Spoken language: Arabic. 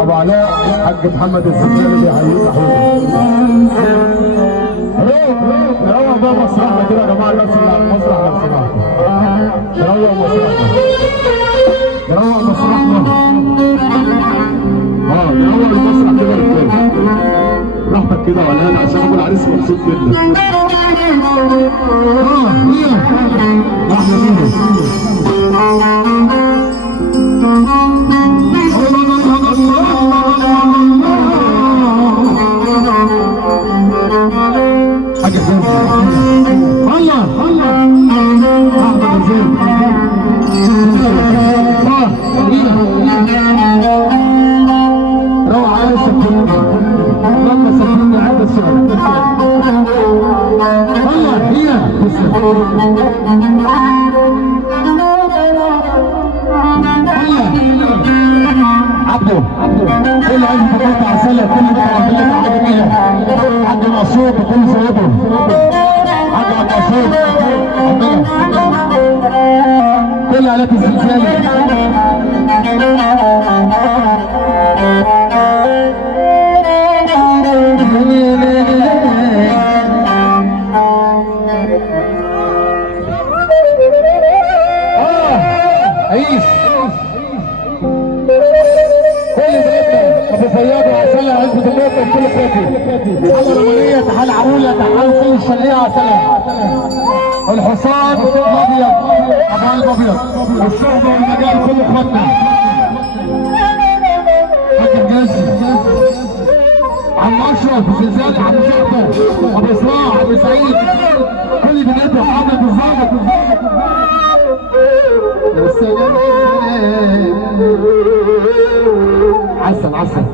ابو علاء الحاج محمد السفاري بيحييك يا حبيبي. نروح بقى مسرحنا كده يا جماعه، الناس اللي على المسرح لو سمحتوا نروح مسرحنا، نروح مسرحنا. نروح المسرح كده يا رجاله براحتك كده ولا انا، عشان ابو العريس مبسوط جدا. هي احلى منه. حاجة جامدة الله احمد زين روح على السكين لما سكين عند السؤال الله هي عبده كل عايز تقطع عسله، كل ده عمليه عجميه. حاج مقصود بكل صوته، حاج مقصود كل آلات الزلزال. عيش كل بلدنا ابو فياض وعسله عزبه الموت وكل اخواتي. تحيه رمانيه، تحيه عروله، تحيه كل الشرقيه عسله. الحصان الابيض ابو قلب ابيض، والشعب والمجال كل اخواتنا. حاج الجاسي، عم اشرف الزلزال، عم شرطه، ابو اسراء، ابو سعيد، كل بناته، حضرة الظابط. السلام عسل عسل.